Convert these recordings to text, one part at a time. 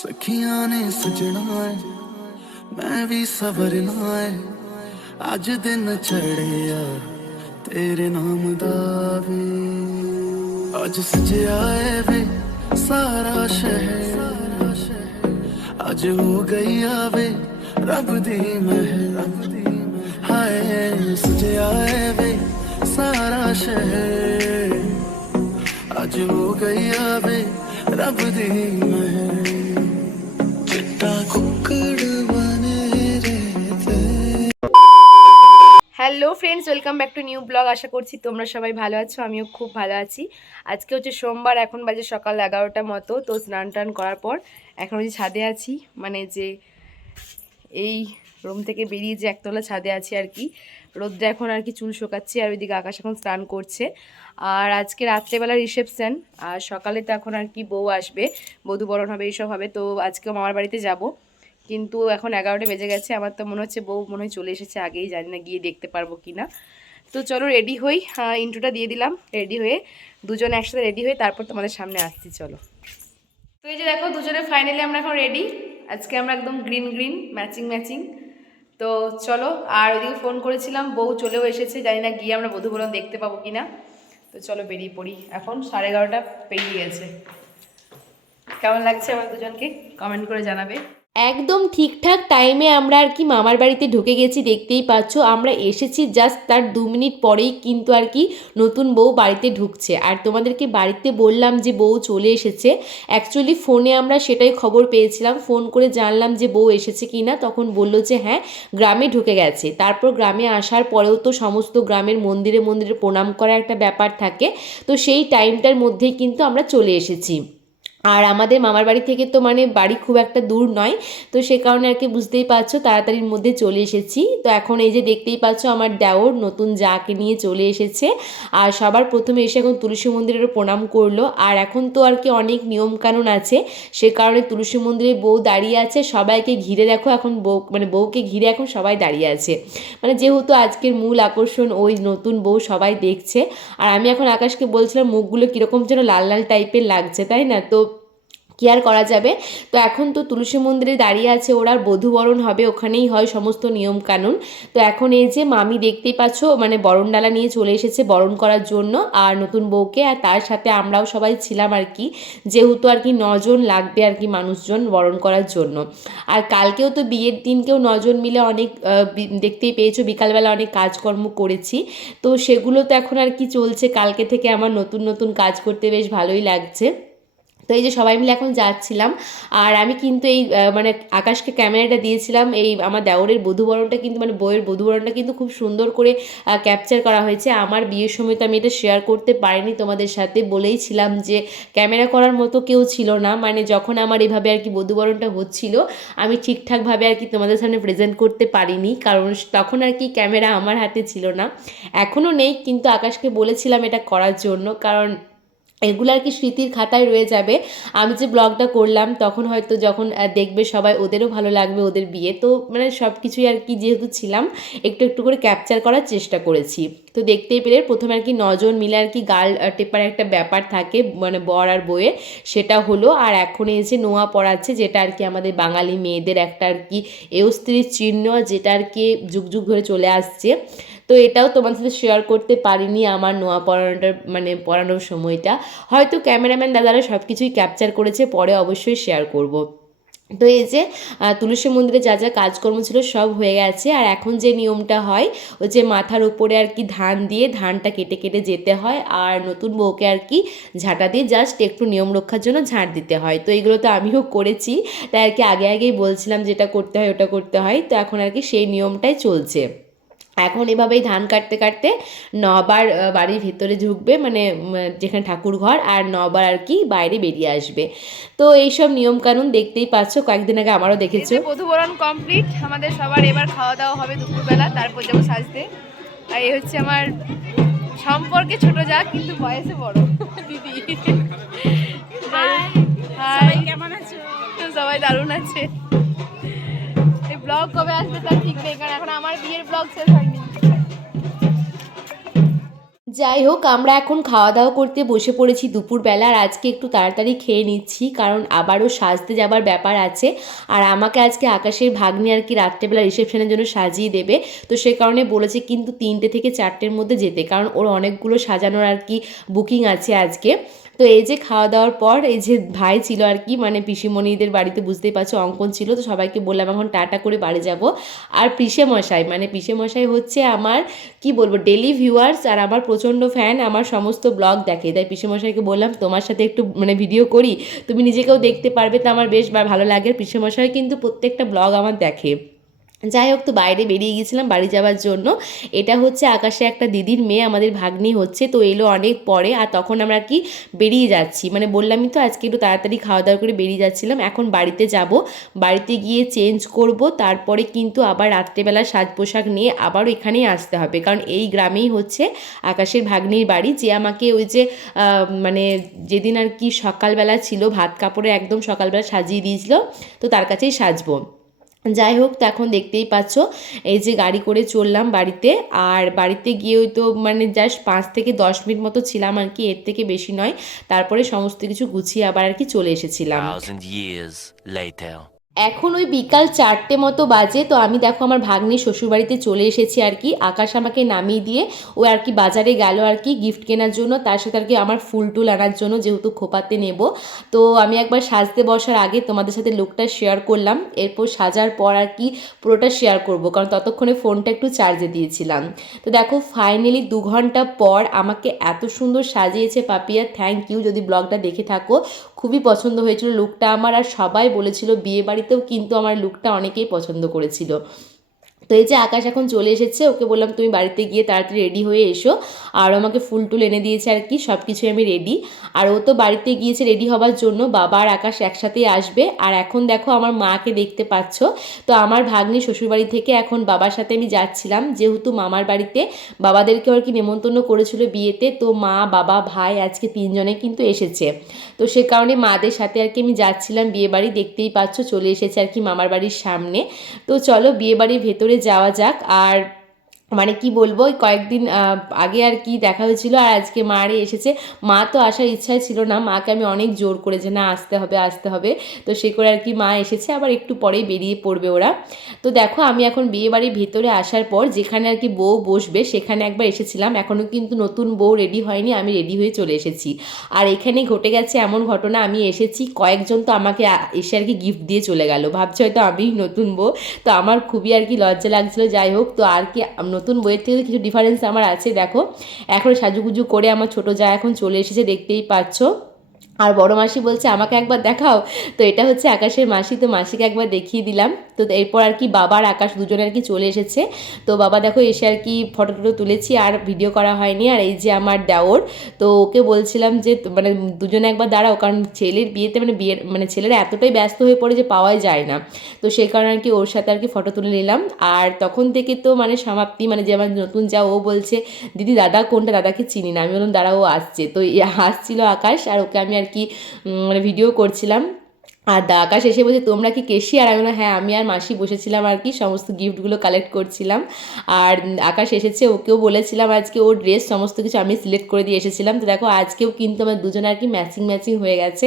सखियां ने सजना है मैं भी सवरना है अज दिन चढ़िया तेरे नाम दा वे अज सजया है वे सारा शहर अज हो गई आवे रब दी महर हाय सजया है वे सारा शहर अज हो गई आवे रब दी महर चिट्टा कुक्कड़ बने रहते। Hello friends, welcome back to new blog. আশা করছি তোমরা সবাই ভালো আছো, আমিও খুব ভালো আছি। আজকে হচ্ছে সোমবার, এখন বাজে সকাল 11টার মতো। তো স্নান টান করার পর এখন হচ্ছে ছাদে আছি, মানে যে এই রুম থেকে বেরিয়ে যে একতলা ছাদে আছি আর কি। রোদ্রে এখন আর কি চুল শোকাচ্ছি, আর ওইদিকে আকাশ এখন স্নান করছে। আর আজকে রাত্রেবেলা রিসেপশন, আর সকালে তো এখন আর কি বউ আসবে, বধূবরণ হবে, এইসব হবে। তো আজকেও মামার বাড়িতে যাব, কিন্তু এখন 11টা বেজে গেছে। আমার তো মনে হচ্ছে বউ মনে হয় চলে এসেছে আগেই, জানি না গিয়ে দেখতে পারবো কি না। তো চলো রেডি হই, ইন্ট্রোটা দিয়ে দিলাম। রেডি হয়ে দুজনে একসাথে রেডি হয়ে তারপর তোমাদের সামনে আসছি, চলো। তো এই যে দেখো, দুজনে ফাইনালি আমরা এখন রেডি। আজকে আমরা একদম গ্রিন গ্রিন ম্যাচিং ম্যাচিং। তো চলো, আর ওইদিকে ফোন করেছিলাম, বউ চলেও এসেছে, জানি না গিয়ে আমরা বধূবরণ দেখতে পাবো কি না। তো চলো বেরিয়ে পড়ি, এখন 11:30 পেরিয়ে গেছে। কেমন লাগছে আমার দুজনকে কমেন্ট করে জানাবে। একদম ঠিকঠাক টাইমে আমরা আর কি মামার বাড়িতে ঢুকে গেছি, দেখতেই পাচ্ছ। আমরা এসেছি জাস্ট তার 2 মিনিট পরেই কিন্তু আর কি নতুন বউ বাড়িতে ঢুকছে। আর তোমাদেরকে বাড়িতে বললাম যে বউ চলে এসেছে, অ্যাকচুয়ালি ফোনে আমরা সেটাই খবর পেয়েছিলাম। ফোন করে জানলাম যে বউ এসেছে কি না, তখন বলল যে হ্যাঁ গ্রামে ঢুকে গেছে। তারপর গ্রামে আসার পরেও তো সমস্ত গ্রামের মন্দিরে মন্দিরে প্রণাম করার একটা ব্যাপার থাকে, তো সেই টাইমটার মধ্যেই কিন্তু আমরা চলে এসেছি। আর আমাদের মামার বাড়ি থেকে তো মানে বাড়ি খুব একটা দূর নয়, তো সে কারণে আর কি বুঝতেই পারছো তাড়াতাড়ির মধ্যে চলে এসেছি। তো এখন এই যে দেখতেই পাচ্ছ আমার দেওর নতুন জাকে নিয়ে চলে এসেছে। আর সবার প্রথমে এসে এখন তুলসী মন্দিরেরও প্রণাম করলো। আর এখন তো আর কি অনেক নিয়মকানুন আছে, সে কারণে তুলসী মন্দিরে বউ দাঁড়িয়ে আছে, সবাইকে ঘিরে দেখো এখন বউ, মানে বউকে ঘিরে এখন সবাই দাঁড়িয়ে আছে, মানে যেহেতু আজকের মূল আকর্ষণ ওই নতুন বউ, সবাই দেখছে। আর আমি এখন আকাশকে বলছিলাম মুখগুলো কীরকম যেন লাল লাল টাইপের লাগছে, তাই না? তো কি আর করা যাবে। তো এখন তো তুলসী মন্দিরে দাঁড়িয়ে আছে, ওরা বধূবরণ হবে, ওখানেই হয় সমস্ত নিয়মকানুন। তো এখন এই যে মামি দেখতেই পাচ্ছ মানে বরণডালা নিয়ে চলে এসেছে বরণ করার জন্য আর নতুন বউকে, আর তার সাথে আমরাও সবাই ছিলাম আর কি, যেহেতু আর কি 9 জন লাগবে আর কি মানুষজন বরণ করার জন্য। আর কালকেও তো বিয়ের দিনকেও 9 জন মিলে অনেক দেখতেই পেয়েছো বিকালবেলা অনেক কাজকর্ম করেছি, তো সেগুলো তো এখন আর কি চলছে। কালকে থেকে আমার নতুন নতুন কাজ করতে বেশ ভালোই লাগছে। তো এই যে সবাই মিলে এখন যাচ্ছিলাম। আর আমি কিন্তু এই মানে আকাশকে ক্যামেরাটা দিয়েছিলাম, এই আমার দেওরের বধূবরণটা কিন্তু মানে বউয়ের বধূবরণটা কিন্তু খুব সুন্দর করে ক্যাপচার করা হয়েছে। আমার বিয়ের সময় তো আমি এটা শেয়ার করতে পারিনি তোমাদের সাথে, বলেইছিলাম যে ক্যামেরা করার মতো কেউ ছিল না, মানে যখন আমার এভাবে আর কি বধূবরণটা হচ্ছিল আমি ঠিকঠাকভাবে আর কি তোমাদের সামনে প্রেজেন্ট করতে পারিনি, কারণ তখন আর কি ক্যামেরা আমার হাতে ছিল না, এখনও নেই। কিন্তু আকাশকে বলেছিলাম এটা করার জন্য, কারণ এগুলো আর কি স্মৃতির খাতায় রয়ে যাবে। আমি যে ব্লগটা করলাম তখন হয়তো যখন দেখবে সবাই, ওদেরও ভালো লাগবে, ওদের বিয়ে তো মানে সব কিছুই আর কি যেহেতু ছিলাম একটু একটু করে ক্যাপচার করার চেষ্টা করেছি। তো দেখতেই পেলে প্রথমে আর কি 9 জন মিলে আর কি গাল টেপার একটা ব্যাপার থাকে মানে বর আর বউয়ের, সেটা হলো। আর এখন এসে নোয়া পড়াচ্ছে, যেটা আর কি আমাদের বাঙালি মেয়েদের একটা আর কি এও স্ত্রীর চিহ্ন, যেটা আর কি যুগ যুগ ধরে চলে আসছে। তো এটাও তোমার সাথে শেয়ার করতে পারিনি আমার নোয়া পড়ানোটার মানে পড়ানোর সময়টা, হয়তো ক্যামেরাম্যান দাদারা সব কিছুই ক্যাপচার করেছে, পরে অবশ্যই শেয়ার করব। তো এই যে তুলসী মন্দিরে যা যা কাজকর্ম ছিল সব হয়ে গেছে। আর এখন যে নিয়মটা হয় ওই যে মাথার উপরে আর কি ধান দিয়ে ধানটা কেটে কেটে যেতে হয়, আর নতুন বউকে আর কি ঝাঁটা দিয়ে জাস্ট একটু নিয়ম রক্ষার জন্য ঝাঁট দিতে হয়। তো এইগুলো তো আমিও করেছি, তাই আর কি আগে আগেই বলছিলাম যেটা করতে হয় ওটা করতে হয়। তো এখন আর কি সেই নিয়মটাই চলছে। এখন এভাবেই ধান কাটতে কাটতে 9বার বাড়ির ভেতরে ঢুকবে, মানে যেখানে ঠাকুর ঘর, আর 9বার আর কি বাইরে বেরিয়ে আসবে। তো এইসব নিয়মকানুন দেখতেই পাচ্ছ, কয়েকদিন আগে আমারও দেখেছো। বধূবরণ কমপ্লিট আমাদের সবার, এবার খাওয়া দাওয়া হবে দুপুরবেলা, তারপর যাবো সাজতে। আর এই হচ্ছে আমার সম্পর্কে ছোট যা কিন্তু বয়সে বড় দিদি। হাই, কেমন আছো? সবাই দারুণ আছে। এই ব্লগ কবে আসবে তার ঠিক নেই, কারণ এখন আমার বিয়ের ব্লগ শেষ হয়নি। যাই হোক, আমরা এখন খাওয়া দাওয়া করতে বসে পড়েছি দুপুরবেলা। আর আজকে একটু তাড়াতাড়ি খেয়ে নিচ্ছি, কারণ আবারও সাজতে যাবার ব্যাপার আছে। আর আমাকে আজকে আকাশের ভাগ্নি আর কি রাত্রেবেলা রিসেপশনের জন্য সাজিয়ে দেবে। তো সে কারণে বলেছে কিন্তু 3টে থেকে 4টের মধ্যে যেতে, কারণ ওর অনেকগুলো সাজানোর আর কি বুকিং আছে আজকে। তো এই যে খাওয়া দাওয়ার পর এই যে ভাই ছিল আর কি, মানে পিসিমণিদের বাড়িতে, বুঝতেই পারছো অঙ্কন ছিল, তো সবাইকে বললাম এখন টাটা করে বাড়ি যাব। আর পিসে মশাই, মানে পিসে মশাই হচ্ছে আমার কি বলবো ডেলি ভিউয়ার্স, আর আমার প্রচণ্ড ফ্যান, আমার সমস্ত ব্লগ দেখে। তাই পিসেমশাইকে বললাম তোমার সাথে একটু মানে ভিডিও করি, তুমি নিজেকেও দেখতে পারবে, তো আমার বেশ ভালো লাগে। আর পিসেমশাই কিন্তু প্রত্যেকটা ব্লগ আমার দেখে। যাই হোক, তো বাইরে বেরিয়ে গিয়েছিলাম বাড়ি যাওয়ার জন্য। এটা হচ্ছে আকাশে একটা দিদির মেয়ে, আমাদের ভাগ্নি হচ্ছে, তো এলো অনেক পরে। আর তখন আমরা কি বেরিয়ে যাচ্ছি, মানে বললামই তো আজকে একটু তাড়াতাড়ি খাওয়া দাওয়া করে বেরিয়ে যাচ্ছিলাম। এখন বাড়িতে যাব, বাড়িতে গিয়ে চেঞ্জ করব, তারপরে কিন্তু আবার রাত্রেবেলা সাজ পোশাক নিয়ে আবারও এখানেই আসতে হবে, কারণ এই গ্রামেই হচ্ছে আকাশের ভাগ্নির বাড়ি, যে আমাকে ওই যে মানে যেদিন আর কি সকালবেলা ছিল ভাত কাপড়ে একদম সকালবেলা সাজিয়ে দিয়েছিল, তো তার কাছেই সাজবো। যাই হোক, তো এখন দেখতেই পাচ্ছ এই যে গাড়ি করে চললাম বাড়িতে। আর বাড়িতে গিয়ে ওই তো মানে জাস্ট 5 থেকে 10 মিনিট মতো ছিলাম আর কি, এর থেকে বেশি নয়। তারপরে সমস্ত কিছু গুছিয়ে আবার আর কি চলে এসেছিলাম। 1,000 years later. এখন ওই বিকাল 4টে মতো বাজে। তো আমি দেখো আমার ভাগ্নির শ্বশুরবাড়িতে চলে এসেছি আর কি। আকাশ আমাকে নামিয়ে দিয়ে ও আর কি বাজারে গেল আর কি গিফট কেনার জন্য, তার সাথে আর কি আমার ফুল টুল আনার জন্য, যেহেতু খোপাতে নেব। তো আমি একবার সাজতে বসার আগে তোমাদের সাথে লুকটা শেয়ার করলাম, এরপর সাজার পর আর কি পুরোটা শেয়ার করব, কারণ ততক্ষণে ফোনটা একটু চার্জে দিয়েছিলাম। তো দেখো ফাইনালি 2 ঘন্টা পর আমাকে এত সুন্দর সাজিয়েছে পাপিয়া, থ্যাংক ইউ। যদি ব্লগটা দেখে থাকো, খুবই পছন্দ হয়েছিল লুকটা আমার। আর সবাই বলেছিল, বিয়ে বাড়িতেও কিন্তু আমার লুকটা অনেকেই পছন্দ করেছিল। তো এই যে আকাশ এখন চলে এসেছে, ওকে বললাম তুমি বাড়িতে গিয়ে তাড়াতাড়ি রেডি হয়ে এসো। আর আমাকে ফুল টুল এনে দিয়েছে আর কি, সব কিছুই আমি রেডি। আর ও তো বাড়িতে গিয়েছে রেডি হবার জন্য, বাবা আর আকাশ একসাথেই আসবে। আর এখন দেখো আমার মাকে দেখতে পাচ্ছ। তো আমার ভাগ্নি শ্বশুরবাড়ি থেকে এখন বাবার সাথে আমি যাচ্ছিলাম, যেহেতু মামার বাড়িতে বাবাদেরকে আর কি নেমন্তন্ন করেছিল বিয়েতে, তো মা বাবা ভাই আজকে 3জনে কিন্তু এসেছে। তো সে কারণে মাদের সাথে আর কি আমি যাচ্ছিলাম বিয়ে বাড়ি, দেখতেই পাচ্ছ চলে এসেছে আর কি মামার বাড়ির সামনে। তো চলো বিয়ে বাড়ির ভেতরে যাওয়া যাক। আর মানে কি বলবো, ওই কয়েকদিন আগে আর কি দেখা হয়েছিল, আর আজকে মারে এসেছে। মা তো আসার ইচ্ছাই ছিল না, মাকে আমি অনেক জোর করে যে না আসতে হবে আসতে হবে, তো সে করে আর কি মা এসেছে, আবার একটু পরেই বেরিয়ে পড়বে ওরা। তো দেখো আমি এখন বিয়ে বাড়ির ভেতরে আসার পর যেখানে আর কি বউ বসবে সেখানে একবার এসেছিলাম, এখনও কিন্তু নতুন বউ রেডি হয়নি, আমি রেডি হয়ে চলে এসেছি। আর এখানেই ঘটে গেছে এমন ঘটনা, আমি এসেছি, কয়েকজন তো আমাকে এসে আর কি গিফট দিয়ে চলে গেল, ভাবছে হয়তো আমি নতুন বউ। তো আমার খুবই আর কি লজ্জা লাগছিলো। যাই হোক, তো আর কি নতুন বইয়ের থেকে কিছু ডিফারেন্স আমার আছে। দেখো এখন সাজুগুজু করে আমার ছোটো যা এখন চলে এসেছে, দেখতেই পাচ্ছ। আর বড় মাসি বলছে আমাকে একবার দেখাও। তো এটা হচ্ছে আকাশের মাসি, তো মাসিকে একবার দেখিয়ে দিলাম। তো এরপর আর কি বাবা আর আকাশ দুজনে আর কি চলে এসেছে। তো বাবা দেখো এসে আর কি ফটো টটো তুলেছি, আর ভিডিও করা হয়নি। আর এই যে আমার দেওর, তো ওকে বলছিলাম যে মানে দুজনে একবার দাঁড়াও, কারণ ছেলের বিয়েতে মানে বিয়ের মানে ছেলেরা এতটাই ব্যস্ত হয়ে পড়ে যে পাওয়াই যায় না। তো সেই কারণে আর কি ওর সাথে আর কি ফটো তুলে নিলাম। আর তখন থেকে তো মানে সমাপ্তি, মানে যে আমার নতুন যা, ও বলছে দিদি দাদা কোনটা, দাদাকে চিনি না। আমি বললাম দাঁড়া ও আসছে। তো হাসছিল আকাশ, আর ওকে আমি আর কি মানে ভিডিও করছিলাম। আর আকাশ এসে বলছে তোমরা কি কেশি, আর আমি বললাম হ্যাঁ, আমি আর মাসি বসেছিলাম আর কি সমস্ত গিফটগুলো কালেক্ট করছিলাম। আর আকাশ এসেছে, ওকেও বলেছিলাম আজকে ওর ড্রেস সমস্ত কিছু আমি সিলেক্ট করে দিয়ে এসেছিলাম। তো দেখো আজকেও কিন্তু আমার দুজনে আর কি ম্যাচিং ম্যাচিং হয়ে গেছে।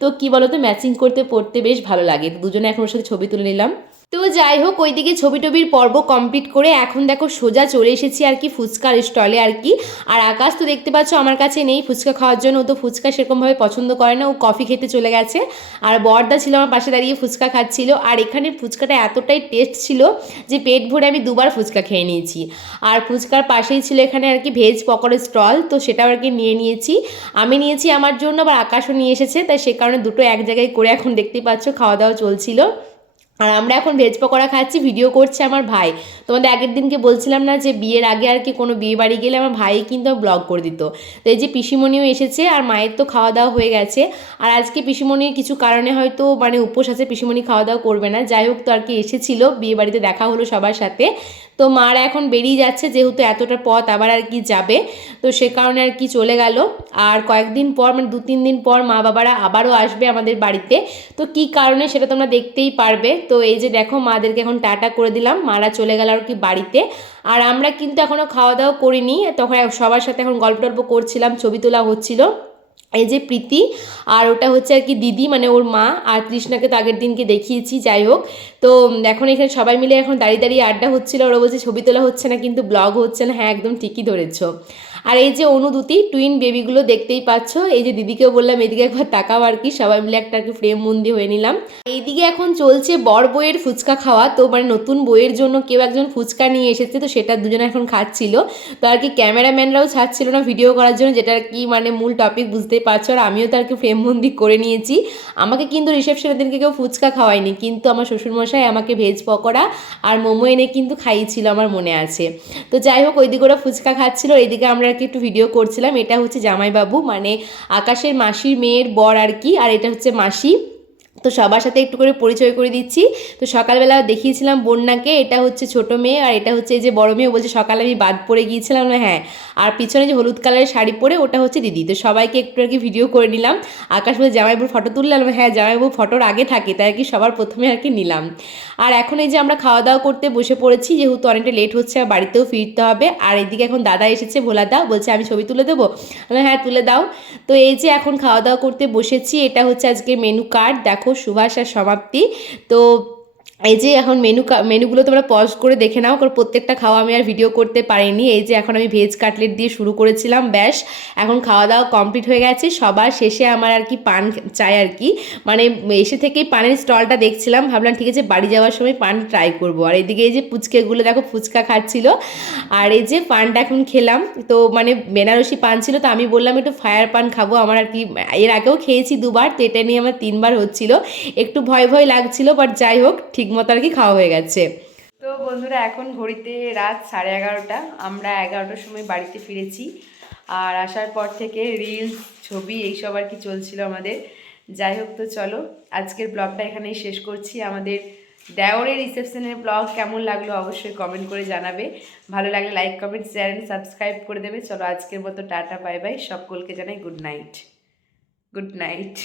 তো কি বলো তো, ম্যাচিং করতে পড়তে বেশ ভালো লাগে। তো দুজনে এখন ওর সাথে ছবি তুলে নিলাম। তো যাই হোক, ওইদিকে ছবি টবির পর্ব কমপ্লিট করে এখন দেখো সোজা চলে এসেছি আর কি ফুচকার স্টলে আর কি। আর আকাশ তো দেখতে পাচ্ছ আমার কাছে নেই ফুচকা খাওয়ার জন্য, ও তো ফুচকা সেরকমভাবে পছন্দ করে না, ও কফি খেতে চলে গেছে। আর বড়দা ছিল আমার পাশে দাঁড়িয়ে ফুচকা খাচ্ছিল। আর এখানে ফুচকাটা এতটাই টেস্ট ছিল যে পেট ভরে আমি 2বার ফুচকা খেয়ে নিয়েছি। আর ফুচকার পাশেই ছিল এখানে আর কি ভেজ পকোড়ার স্টল, তো সেটাও আর কি নিয়ে নিয়েছি। আমি নিয়েছি আমার জন্য, আবার আকাশও নিয়ে এসেছে, তাই সে কারণে দুটো এক জায়গায় করে এখন দেখতেই পাচ্ছ খাওয়া দাওয়া চলছিল। আর আমরা এখন ভেজ পকোড়া খাচ্ছি, ভিডিও করছে আমার ভাই। তোমাদের আগের দিনকে বলছিলাম না যে বিয়ের আগে আর কি কোনো বিয়ে বাড়ি গেলে আমার ভাই কিন্তু ব্লগ করে দিত। তো এই যে পিসিমণিও এসেছে, আর মায়ের তো খাওয়া দাওয়া হয়ে গেছে। আর আজকে পিসিমণির কিছু কারণে হয়তো মানে উপোস আছে, পিসিমণি খাওয়া দাওয়া করবে না। যাই হোক, তো আর কি এসেছিলো বিয়ে বাড়িতে, দেখা হলো সবার সাথে। তো মারা এখন বেরিয়ে যাচ্ছে, যেহেতু এতটা পথ আবার আর কি যাবে, তো সে কারণে আর কি চলে গেল। আর কয়েকদিন পর মানে 2-3 দিন পর মা বাবারা আবারও আসবে আমাদের বাড়িতে। তো কী কারণে সেটা তোমরা দেখতেই পারবে। তো তো এই যে দেখো মাদেরকে এখন টাটা করে দিলাম, মারা চলে গেল আর কি বাড়িতে। আর আমরা কিন্তু এখনও খাওয়া দাওয়া করিনি, তখন সবার সাথে এখন গল্প টল্প করছিলাম, ছবি তোলা হচ্ছিল। এই যে প্রীতি আর ওটা হচ্ছে আর কি দিদি, মানে ওর মা, আর তৃষ্ণাকে তো আগের দিনকে দেখিয়েছি। যাই হোক, তো এখন এখানে সবাই মিলে এখন দাঁড়িয়ে দাঁড়িয়ে আড্ডা হচ্ছিল। ওরা বলছে ছবি তোলা হচ্ছে না কিন্তু ব্লগ হচ্ছে না। হ্যাঁ, একদম ঠিকই ধরেছো। আর এই যে অনুদুতি টুইন বেবিগুলো দেখতেই পাচ্ছ। এই যে দিদিকেও বললাম এদিকে একবার তাকাও আর কি, সবাই মিলে একটা আর কি ফ্রেম বন্দি হয়ে নিলাম। এইদিকে এখন চলছে বর বইয়ের ফুচকা খাওয়া। তো মানে নতুন বইয়ের জন্য কেউ একজন ফুচকা নিয়ে এসেছে, তো সেটা দুজনে এখন খাচ্ছিল। তো আর কি ক্যামেরাম্যানরাও ছাড়ছিল না ভিডিও করার জন্য, যেটা আর কি মানে মূল টপিক বুঝতেই পারছো। আর আমিও তো আর কি ফ্রেমবন্দি করে নিয়েছি। আমাকে কিন্তু রিসেপশনের দিনকে কেউ ফুচকা খাওয়ায়নি, কিন্তু আমার শ্বশুরমশাই আমাকে ভেজ পকোড়া আর মোমো এনে কিন্তু খাইয়েছিল, আমার মনে আছে। তো যাই হোক, ওইদিকে ওরা ফুচকা খাচ্ছিল, এইদিকে আমরা আর কি একটু ভিডিও করছিলাম। এটা হচ্ছে জামাইবাবু, মানে আকাশের মাসির মেয়ের বর আর কি, আর এটা হচ্ছে মাসি। তো সবার সাথে একটু করে পরিচয় করে দিচ্ছি। তো সকালবেলা দেখিয়েছিলাম বন্যাকে, এটা হচ্ছে ছোট মেয়ে, আর এটা হচ্ছে এই যে বড় মেয়ে। বলছে সকালে আমি বাদ পড়ে গিয়েছিলাম। হ্যাঁ, আর পিছনে যে হলুদ কালারের শাড়ি পরে ওটা হচ্ছে দিদি। তো সবাইকে একটু আর কি ভিডিও করে নিলাম। আকাশ বলে জামাইবাবুর ফটো তুললাম। হ্যাঁ, জামাইবাবু ফটোর আগে থাকে, তাই আর কি সবার প্রথমে আর কি নিলাম। আর এখন এই যে আমরা খাওয়া দাওয়া করতে বসে পড়েছি, যেহেতু অনেকটা লেট হচ্ছে আর বাড়িতেও ফিরতে হবে। আর এদিকে এখন দাদা এসেছে, ভোলা দা, বলছে আমি ছবি তুলে দেবো। হ্যাঁ, তুলে দাও। তো এই যে এখন খাওয়া দাওয়া করতে বসেছি। এটা হচ্ছে আজকে মেনু কার্ড, দেখো সুভাষ আর সমাপ্তি। তো এই যে এখন মেনুগুলো তোমরা পজ করে দেখে নাও, কারণ প্রত্যেকটা খাওয়া আমি আর ভিডিও করতে পারিনি। এই যে এখন আমি ভেজ কাটলেট দিয়ে শুরু করেছিলাম, ব্যাস এখন খাওয়া দাওয়া কমপ্লিট হয়ে গেছে। সবার শেষে আমার আর কি পান চাই আর কি, মানে এসে থেকেই পানের স্টলটা দেখছিলাম, ভাবলাম ঠিক আছে বাড়ি যাওয়ার সময় পান ট্রাই করবো। আর এইদিকে এই যে পুচকেগুলো দেখো ফুচকা খাচ্ছিল, আর এই যে পানটা এখন খেলাম। তো মানে বেনারসি পান ছিল, তো আমি বললাম একটু ফায়ার পান খাবো। আমার আর কি এর আগেও খেয়েছি দুবার, তো এটা নিয়ে আমার 3বার হচ্ছিল, একটু ভয় ভয় লাগছিল, বাট যাই হোক ঠিক মতো আর কি খাওয়া হয়ে গেছে। তো বন্ধুরা এখন ঘড়িতে রাত 11:30, আমরা 11টার সময় বাড়িতে ফিরেছি। আর আসার পর থেকে রিলস, ছবি এইসব আর কি চলছিল আমাদের। যাই হোক, তো চলো আজকের ব্লগটা এখানেই শেষ করছি। আমাদের দেওরের রিসেপশনের ব্লগ কেমন লাগলো অবশ্যই কমেন্ট করে জানাবে। ভালো লাগলে like, comment, share and subscribe করে দেবে। চলো আজকের মতো টাটা, বাই বাই, সকলকে জানাই গুড নাইট। Good night.